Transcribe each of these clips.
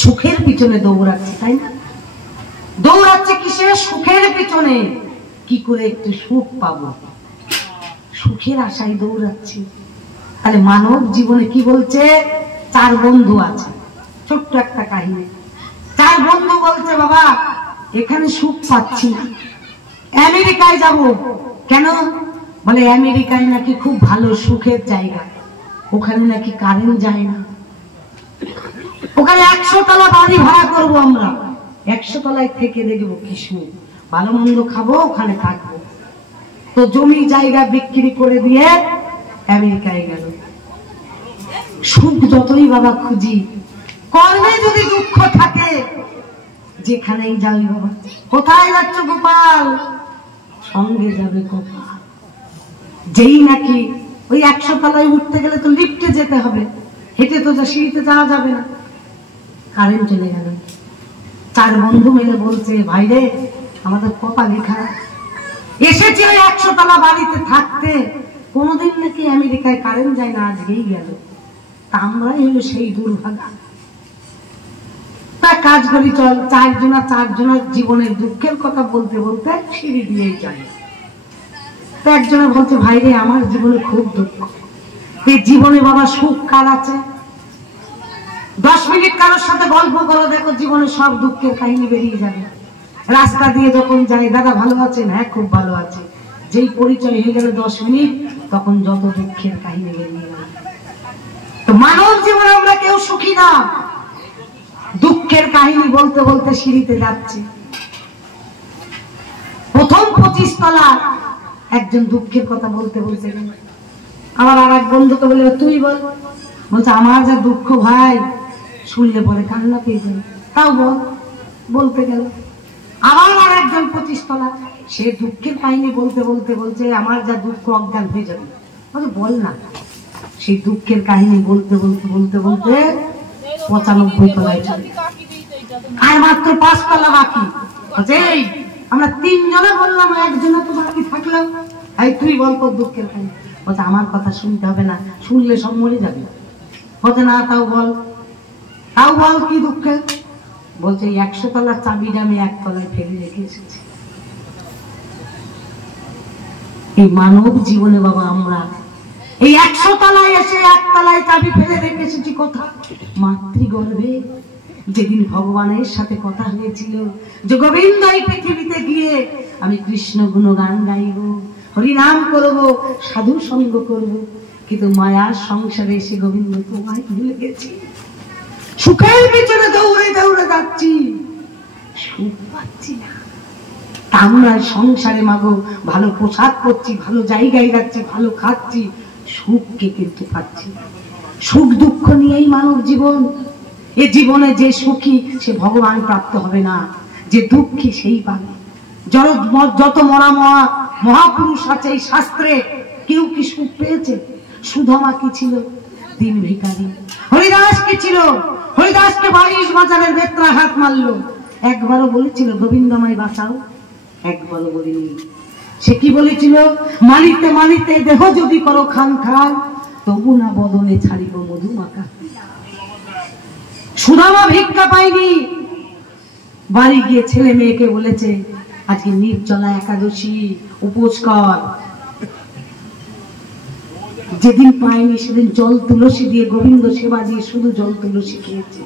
সুখের পিছনে দৌড়াচ্ছে, তাই না? দৌড়াচ্ছে কিসের? সুখের পিছনে। কি করে একটু সুখ পাবো, সুখের আশায় দৌড়াচ্ছে। তাহলে মানব জীবনে কি বলছে? 4 বন্ধু আছে। ছোট্ট একটা কাহিনী। 4 বন্ধু বলছে, বাবা এখানে সুখ পাচ্ছি না, আমেরিকায় যাব। কেন? বলে আমেরিকায় নাকি খুব ভালো সুখের জায়গা, ওখানে নাকি কারেন্ট যায় না, ওখানে 100 তলা বাড়ি ভাড়া করবো আমরা, 100 তলায় থেকে দেখবো কি সুখ, ভালো মন্দ খাবো, ওখানে থাকবো। তো জমি জায়গা বিক্রি করে দিয়ে আমেরিকায় গেল। সুখ যতই বাবা খুঁজি, কর্মে যদি দুঃখ থাকে, যেখানেই যাই বাবা। কোথায় যাচ্ছ গোপাল? সঙ্গে যাবে গোপাল। যেই নাকি ওই 100 তলায় উঠতে গেলে তো লিফটে যেতে হবে, হেঁটে তো সিঁড়িতে যাওয়া যাবে না, কারেন্ট চলে গেল। 4 বন্ধু মিলে বলছে, ভাই রে আমাদের কপালই খারাপ, এসেছি ওই 100 তলা বাড়িতে থাকতে, কোনোদিন নাকি আমেরিকায় কারেন্ট যায় না, আজকেই গেল। তা আমরাই হলো সেই দুর্ভাগা। তা কাজ করি, চল 4 জনের জীবনের দুঃখের কথা বলতে বলতে সিঁড়ি দিয়েই যায়। তা একজনে বলছে, ভাই রে আমার জীবনে খুব দুঃখ, এই জীবনে বাবা সুখ কার আছে? 10 মিনিট কারোর সাথে গল্প করো, দেখো জীবনে সব দুঃখের কাহিনী বেরিয়ে যাবে। রাস্তা দিয়ে যখন যাই, দাদা ভালো আছেন? হ্যাঁ খুব ভালো আছে। যেই পরিচয় হয়ে গেল 10 মিনিট, তখন যত দুঃখের কাহিনী বেরিয়ে গেল। তো মানব জীবনে আমরা কেউ সুখী না, দুঃখের কাহিনী বলতে বলতে সিঁড়িতে যাচ্ছে। প্রথম 25 তলা একজন দুঃখের কথা বলতে বলতে গেল। আমার আর এক বন্ধুকে বলে, তুই বল। বলছে, আমার যা দুঃখ ভাই, শুনলে পরে কান্না পেয়ে যাবে। তাও বল। বলতে গেল। আবার আর একজন 25 তলা, সে দুঃখের কাহিনী বলতে বলতে বলছে, আমার যা দুঃখ অজ্ঞান হয়ে যাবে। বলে, বল না। সেই দুঃখের কাহিনী বলতে বলতে বলতে বলতে 95 তলায় চলে, আর মাত্র 5 তলা বাকি। আমরা 3 জনে বললাম, একজনে তো বাকি থাকলাম, এই তুই বল তোর দুঃখের কাহিনী। বলছে, আমার কথা শুনতে হবে না, শুনলে সব মরে যাবে। বলছে, না তাও বল। তাও বল কি দুঃখের? বলছে, 100 তলার চাবিটা আমি 1 তলায় ফেলে রেখে এসেছি। এই মানব জীবনে বাবা আমরা এই 100 তলায় এসে 1 তলায় চাবি ফেলে রেখে এসেছি। কোথায়? মাতৃগর্ভে। যেদিন ভগবানের সাথে কথা হয়েছিল যে গোবিন্দ এই পৃথিবীতে গিয়ে আমি কৃষ্ণ গুণগান গাইব, হরিনাম করব, সাধু সঙ্গ করব, কিন্তু মায়ার সংসারে এসে গোবিন্দ তোমায় ভুলে গেছি। সুখের পিছনে দৌড়ে দৌড়ে যাচ্ছি, সুখ পাচ্ছি না। আমরা সংসারে মাগো ভালো পোশাক পরছি, ভালো জায়গায় যাচ্ছি, ভালো খাচ্ছি, সুখকে কিন্তু পাচ্ছি। সুখ দুঃখ নিয়েই মানব জীবন। এ জীবনে যে সুখী সে ভগবান প্রাপ্ত হবে না, যে দুঃখী সেই পাবে। যত মরা মহাপুরুষ আছে এই শাস্ত্রে, কেউ কি সুখ পেয়েছে? সুদামা কি ছিল? দিন ভিখারি। হরিদাস কি ছিল? হরিদাসকে 22 বাজারের বেত্রা হাত মারলো, একবারও বলেছিল গোবিন্দমাই বাঁচাও? একবারও বলিনি। সে কি বলেছিল? মানিতে মানিতে দেহ যদি করো খান খান, তবু না বদনে ছাড়িব মধুমাখা। সুদামা ভিক্ষা পায়নি, বাড়ি গিয়ে ছেলে মেয়েকে বলেছে আজকে নির্জলা একাদশী, উপোস কর। যেদিন পায়নি সেদিন জল তুলসী দিয়ে, গোবিন্দ সেবা দিয়ে শুধু জল তুলসী খেয়েছে।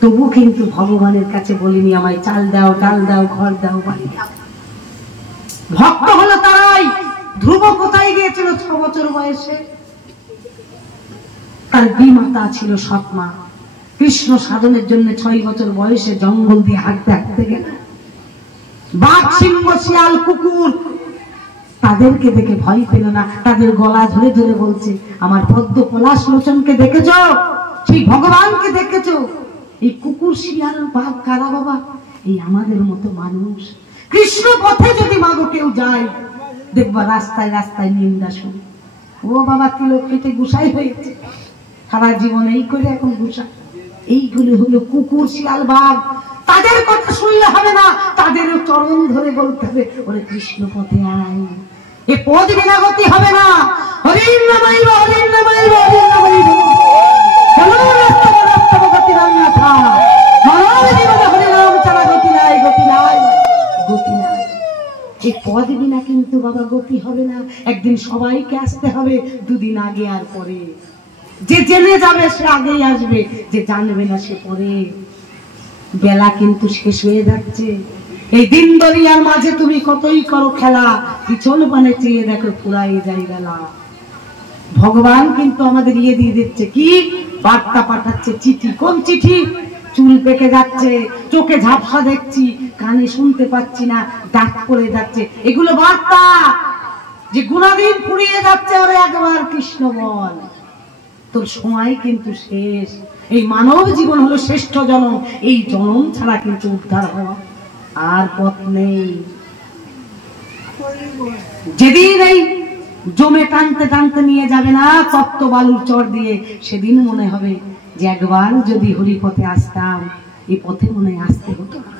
তবু কিন্তু ভগবানের কাছে বলিনি আমায় চাল দাও, ডাল দাও, ঘর দাও, বাড়ি দাও। ভক্ত হলো তারাই। ধ্রুব কোথায় গিয়েছিল 6 বছর বয়সে? তার বিমাতা ছিল সৎমা। কৃষ্ণ সাধনের জন্য 6 বছর বয়সে জঙ্গল দিয়ে হাঁটতে হাঁটতে গেল। বাঘ, সিংহ, শিয়াল, কুকুর তাদেরকে দেখে ভয় পেল না, তাদের গলা ধরে ধরে বলছে, আমার পদ্ম পলাশ লোচনকে দেখেছ? সেই ভগবানকে দেখেছ? এই কুকুর, শিয়াল, বাঘ কারা বাবা? এই আমাদের মতো মানুষ। কৃষ্ণ পথে যদি মাগো কেউ যায়, দেখবা রাস্তায় রাস্তায় নিন্দা শুনে, ও বাবা তিলক কেটে গুসাই হয়েছে, সারা জীবন এই করে এখন গুসা। এইগুলো হলো কুকুর, শিয়াল, বাঘ। তাদের কথা শুনলে হবে না, তাদেরও চরণ ধরে বলতে হবে, ওরে কৃষ্ণ পথে আয়, এ পদ বিনা গতি হবে না। হরির নামাইব, হরির নামাইব, হরির নামাইব। বাবা গতি হবে না, একদিন সবাইকে আসতে হবে, দুদিন আগে আর পরে। যে জেনে যাবে সে আগেই আসবে, যে জানবে না সে পরে। বেলা কিন্তু শেষ হয়ে যাচ্ছে। এই দিন দরিয়ার মাঝে তুমি কতই করো খেলা, পিছন পানে চেয়ে দেখো ফুরাই যাই বেলা। ভগবান কিন্তু আমাদের ইয়ে দিয়ে দিচ্ছে, কি বার্তা পাঠাচ্ছে, চিঠি। কোন চিঠি? চুল পেকে যাচ্ছে, চোখে ঝাপসা দেখছি, কানে শুনতে পাচ্ছি না, দাঁত পড়ে যাচ্ছে, এগুলো বার্তা যে গুণাদিন ফুরিয়ে যাচ্ছে, ওরে একবার কৃষ্ণ বল, তোর সময় কিন্তু শেষ। এই মানব জীবন হলো শ্রেষ্ঠ জনম, এই জনম ছাড়া কিন্তু উদ্ধার হওয়া আর পথ নেই। যেদিন এই জমে টানতে টানতে নিয়ে যাবে না তপ্ত বালুর চর দিয়ে, সেদিন মনে হবে যে একবার যদি হরিপথে আসতাম, এই পথে মনে আসতে হতো না।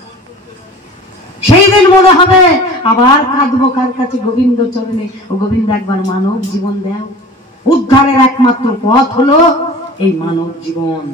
সেই দিন মনে হবে আবার কাঁদবো কার কাছে? গোবিন্দ চরণে। ও গোবিন্দ, একবার মানব জীবন দাও। উদ্ধারের একমাত্র পথ হলো এই মানব জীবন।